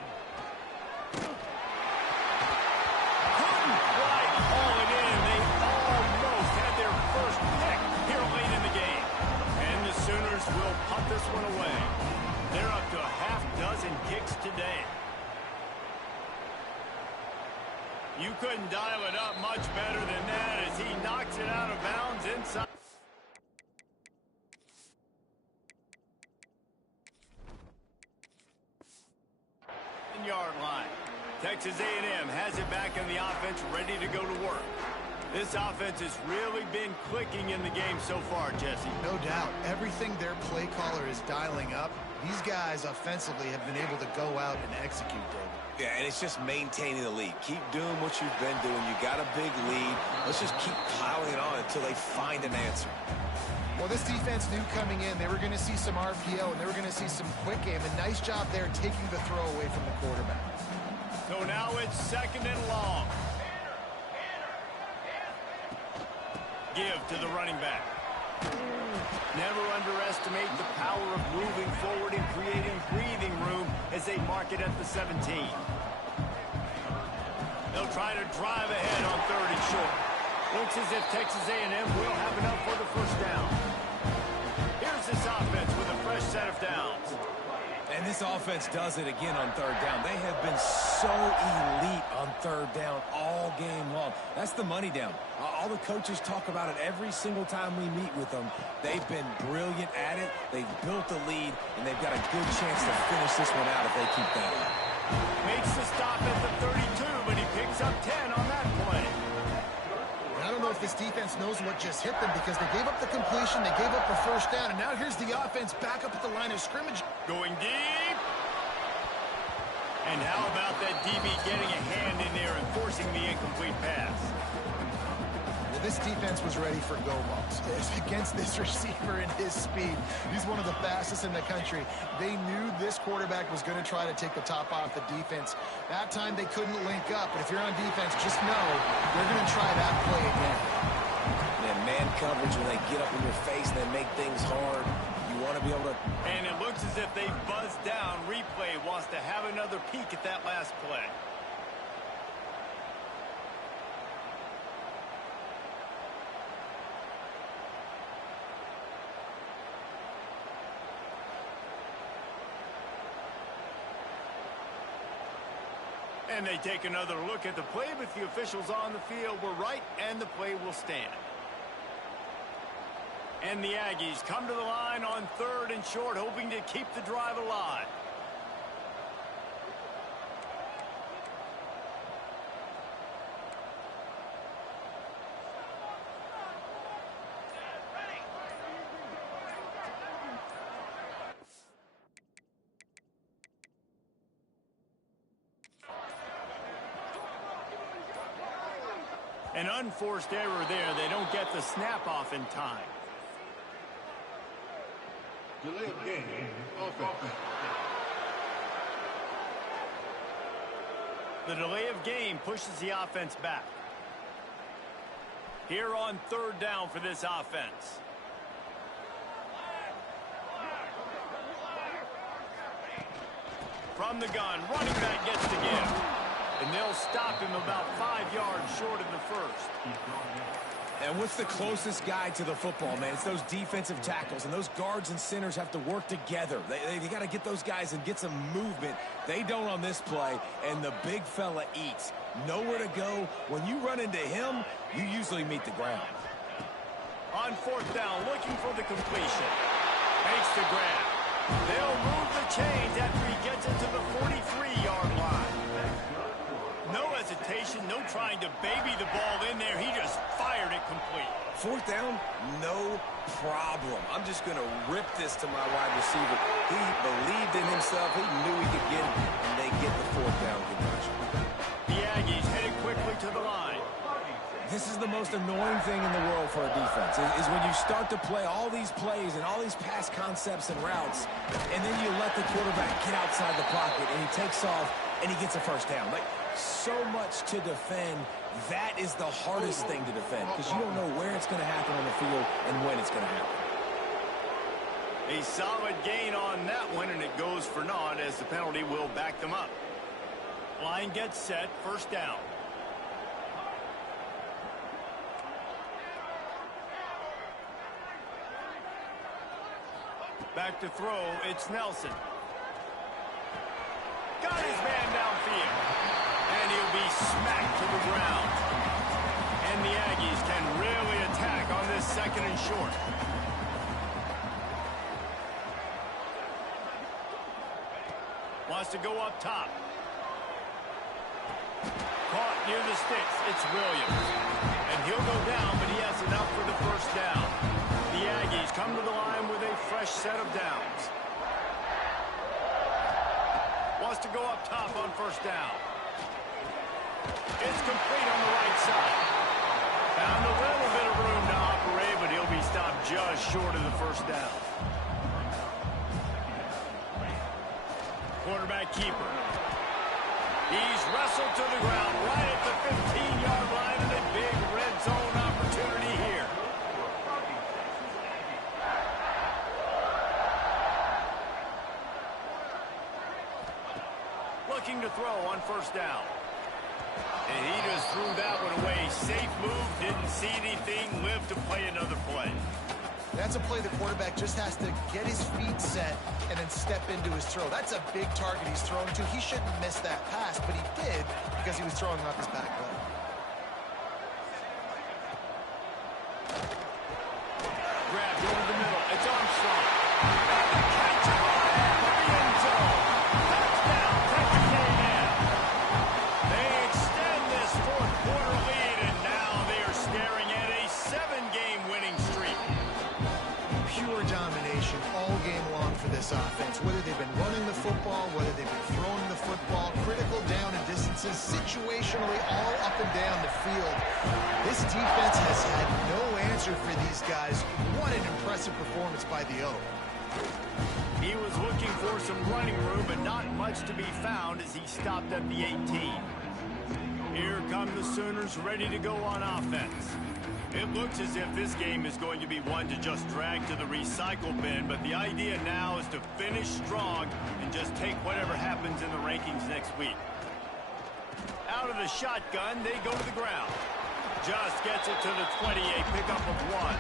Couldn't quite haul it in. They almost had their first pick here late in the game. And the Sooners will punt this one away. They're up to a half-dozen kicks today. You couldn't dial it up much better than that as he knocks it out of bounds inside. Yard line. Texas A&M has it back in the offense, ready to go to work. This offense has really been clicking in the game so far, Jesse. No doubt. Everything their play caller is dialing up, these guys offensively have been able to go out and execute, David. Yeah, and it's just maintaining the lead. Keep doing what you've been doing. You got a big lead. Let's just keep piling it on until they find an answer. Well, this defense knew coming in they were going to see some RPO and they were going to see some quick game. A nice job there taking the throw away from the quarterback. So now it's 2nd and long. Give to the running back. Never underestimate the power of moving forward and creating breathing room as they mark it at the 17. They'll try to drive ahead on 3rd and short. Looks as if Texas A&M will have enough for the first down. Here's this offense with a fresh set of downs. And this offense does it again on 3rd down. They have been so elite on 3rd down all game long. That's the money down. All the coaches talk about it every single time we meet with them. They've been brilliant at it. They've built the lead, and they've got a good chance to finish this one out if they keep that up. Makes the stop at the 32, but he picks up 10 on that play. I don't know if this defense knows what just hit them because they gave up the completion, they gave up the first down, and now here's the offense back up at the line of scrimmage. Going deep. And how about that DB getting a hand in there and forcing the incomplete pass? Well, this defense was ready for go balls. Against this receiver and his speed, he's one of the fastest in the country. They knew this quarterback was going to try to take the top off the defense. That time they couldn't link up, but if you're on defense, just know they're going to try that play again. And man coverage, when they get up in your face and they make things hard, you want to be able to... And it looks as if they buzzed another peek at that last play. And they take another look at the play, but the officials on the field were right, and the play will stand. And the Aggies come to the line on 3rd and short, hoping to keep the drive alive. An unforced error there. They don't get the snap off in time. Delay of game, offense. The delay of game pushes the offense back. Here on 3rd down for this offense. From the gun, running back gets the give. And they'll stop him about 5 yards short of the first. And what's the closest guy to the football, man? It's those defensive tackles, and those guards and centers have to work together. They got to get those guys and get some movement. They don't on this play, and the big fella eats. Nowhere to go. When you run into him, you usually meet the ground. On 4th down, looking for the completion. Makes the grab. They'll move the chains after he gets it to the 43-yard line. No hesitation, no trying to baby the ball in there. He just fired it complete. 4th down, no problem. I'm just going to rip this to my wide receiver. He believed in himself. He knew he could get it, and they get the 4th down conversion. The Aggies headed quickly to the line. This is the most annoying thing in the world for a defense, is when you start to play all these plays and all these pass concepts and routes, and then you let the quarterback get outside the pocket, and he takes off, and he gets a 1st down. Like, so much to defend. That is the hardest thing to defend because you don't know where it's going to happen on the field and when it's going to happen. A solid gain on that one, and it goes for naught as the penalty will back them up. Line gets set, 1st down. Back to throw, it's Nelson. Got his man downfield. And he'll be smacked to the ground. And the Aggies can really attack on this 2nd and short. Wants to go up top. Caught near the sticks. It's Williams. And he'll go down, but he has enough for the 1st down. The Aggies come to the line with a fresh set of downs. Wants to go up top on 1st down. It's complete on the right side. Found a little bit of room to operate, but he'll be stopped just short of the 1st down. Quarterback keeper. He's wrestled to the ground right at the 15-yard line, and a big red zone opportunity here. Looking to throw on 1st down. And he just threw that one away. Safe move, didn't see anything, lived to play another play. That's a play the quarterback just has to get his feet set and then step into his throw. That's a big target he's throwing to. He shouldn't miss that pass, but he did because he was throwing off his back leg. Grabbed over the middle. It's Armstrong. And the catch in the end zone. Touchdown, Texas A&M. They extend this 4th quarter lead, and now they are staring at a 7-game winning streak. Pure domination all game long for this offense. Whether they've been running the football, whether they've been throwing the football, critical down and distances, situationally all up and down the field. This defense has had no answer for these guys. What an impressive performance by the O. He was looking for some running room, but not much to be found as he stopped at the 18. Here come the Sooners ready to go on offense. It looks as if this game is going to be one to just drag to the recycle bin, but the idea now is to finish strong and just take whatever happens in the rankings next week. Out of the shotgun, they go to the ground. Just gets it to the 20, a pickup of 1.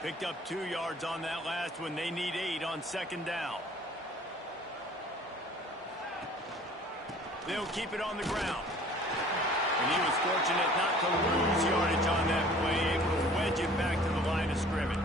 Picked up 2 yards on that last one. They need 8 on 2nd down. They'll keep it on the ground. And he was fortunate not to lose yardage on that play, able to wedge it back to the line of scrimmage.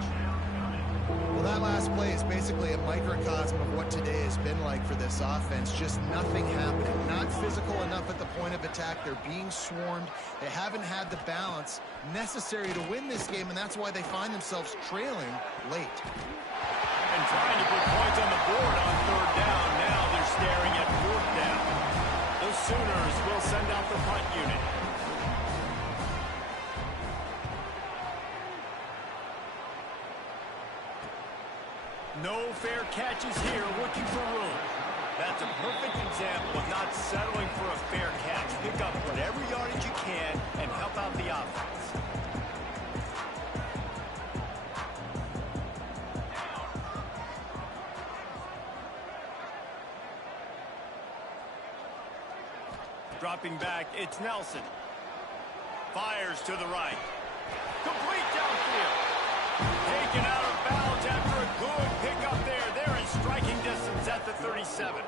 Well, that last play is basically a microcosm of what today has been like for this offense. Just nothing happening. Not physical enough at the point of attack. They're being swarmed. They haven't had the balance necessary to win this game, and that's why they find themselves trailing late. And trying to put points on the board on 3rd down. Now they're staring at 4th down. The Sooners will send out the punt unit. No fair catches here, looking for room. That's a perfect example of not settling for a fair catch. Pick up whatever yardage you can and help out the offense. Dropping back, it's Nelson. Fires to the right. Complete downfield. Taken out of bounds after a good pickup there. They're in striking distance at the 37.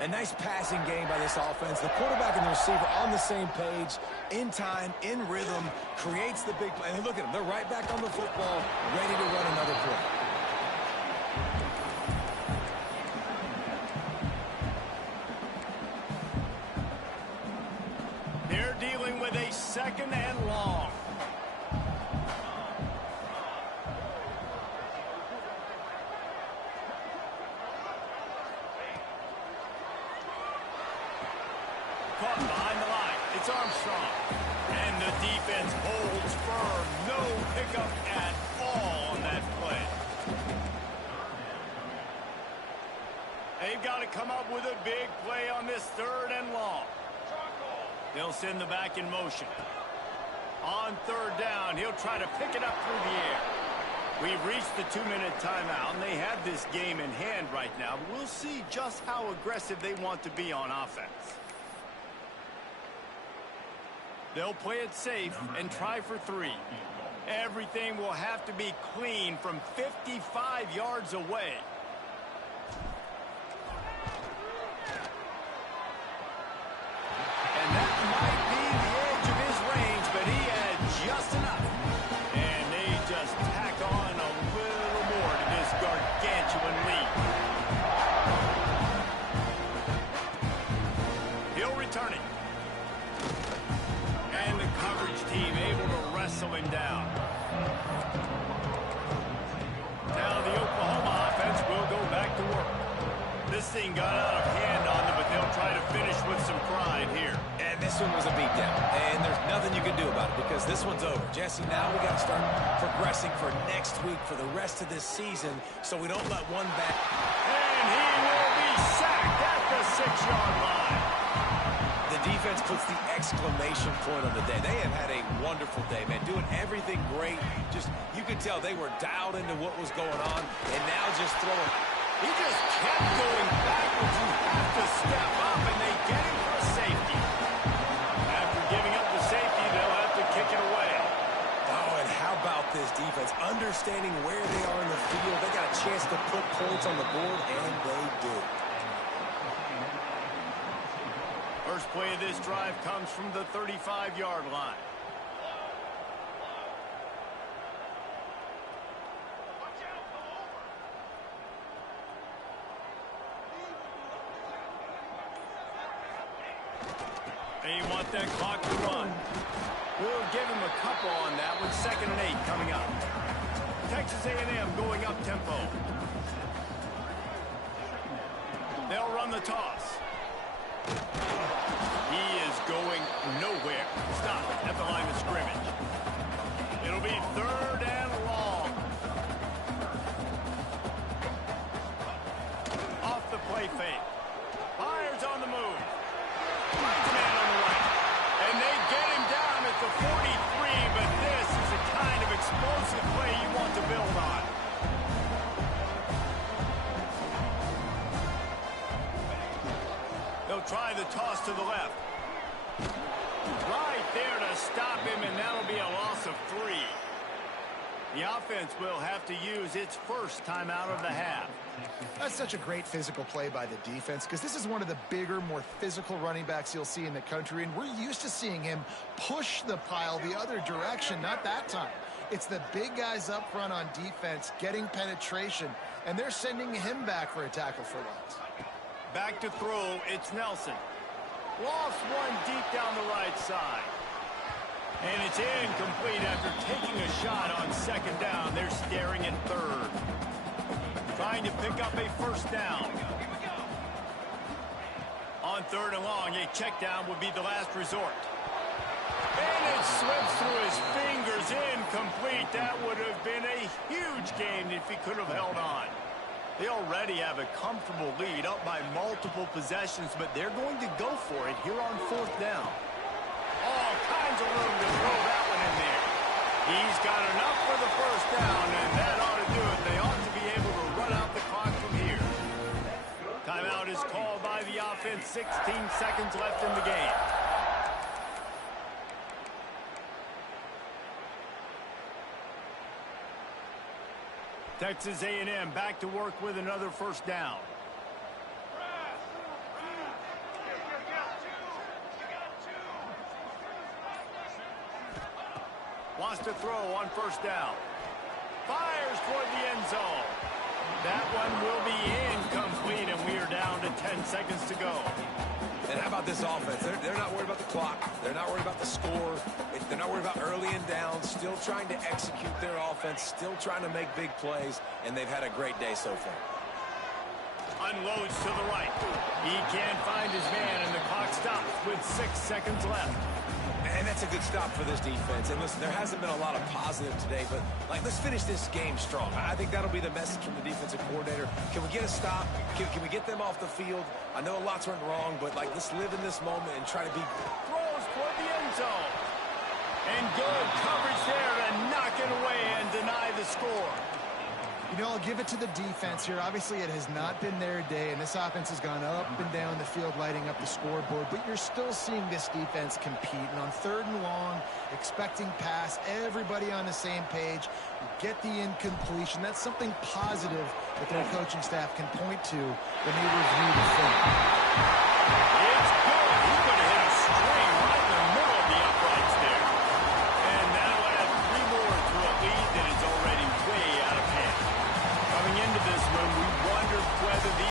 A nice passing game by this offense. The quarterback and the receiver on the same page, in time, in rhythm, creates the big play. And look at them. They're right back on the football, ready to run another play. They're dealing with a 2nd and long. Caught behind the line. It's Armstrong. And the defense holds firm. No pickup at all on that play. They've got to come up with a big play on this 3rd and long. They'll send the back in motion. On 3rd down, he'll try to pick it up through the air. We've reached the 2-minute timeout, and they have this game in hand right now. We'll see just how aggressive they want to be on offense. They'll play it safe and try for 3. Everything will have to be clean from 55 yards away. And that might be the edge of his range, but he had just enough. And they just tack on a little more to this gargantuan lead. He'll return it. And the coverage team able to wrestle him down. Now the Oklahoma offense will go back to work. This thing got out of hand on them, but they'll try to finish with some pride here. And this one was a beatdown. And there's nothing you can do about it because this one's over. Jesse, now we got to start progressing for next week for the rest of this season so we don't let one back. And he will be sacked at the 6-yard line. The defense puts the exclamation point on the day. They have had a wonderful day, man, doing everything great. Just, you could tell they were dialed into what was going on, and now just throwing. He just kept going backwards. You have to step up, and they get him for a safety. After giving up the safety, they'll have to kick it away. Oh, and how about this defense? Understanding where they are in the field. They got a chance to put points on the board, and they do. First play of this drive comes from the 35-yard line. They want that clock to run. We'll give him a couple on that with 2nd and 8 coming up. Texas A&M going up tempo. They'll run the toss. He is going nowhere. Stop at the line of scrimmage. It'll be 3rd and long. stop him, and that'll be a loss of 3. The offense will have to use its first timeout of the half. That's such a great physical play by the defense because this is one of the bigger, more physical running backs you'll see in the country, and we're used to seeing him push the pile the other direction, not that time. It's the big guys up front on defense getting penetration, and they're sending him back for a tackle for loss. Back to throw, it's Nelson. Lost one deep down the right side. And it's incomplete after taking a shot on second down. They're staring at third. Trying to pick up a first down. On third and long, a check down would be the last resort. And it slips through his fingers, incomplete. That would have been a huge gain if he could have held on. They already have a comfortable lead up by multiple possessions, but they're going to go for it here on fourth down. All kinds of room to throw that one in there. He's got enough for the first down, and that ought to do it. They ought to be able to run out the clock from here. Timeout is called by the offense. 16 seconds left in the game. Texas A&M back to work with another first down. Wants to throw on first down. Fires toward the end zone. That one will be incomplete, and we are down to 10 seconds to go. And how about this offense? They're not worried about the clock. They're not worried about the score. They're not worried about early and down. Still trying to execute their offense. Still trying to make big plays. And they've had a great day so far. Unloads to the right. He can't find his man, and the clock stops with 6 seconds left. And that's a good stop for this defense. And listen, there hasn't been a lot of positive today, but let's finish this game strong. I think that'll be the message from the defensive coordinator. Can we get a stop? Can we get them off the field? I know a lot's went wrong, but let's live in this moment and try to be. Throws toward the end zone. And good coverage there to knock it away and deny the score. You know, I'll give it to the defense here. Obviously, it has not been their day, and this offense has gone up and down the field lighting up the scoreboard, but you're still seeing this defense compete. And on third and long, expecting pass, everybody on the same page, you get the incompletion. That's something positive that their coaching staff can point to when they review the film. It's good. He could have hit a string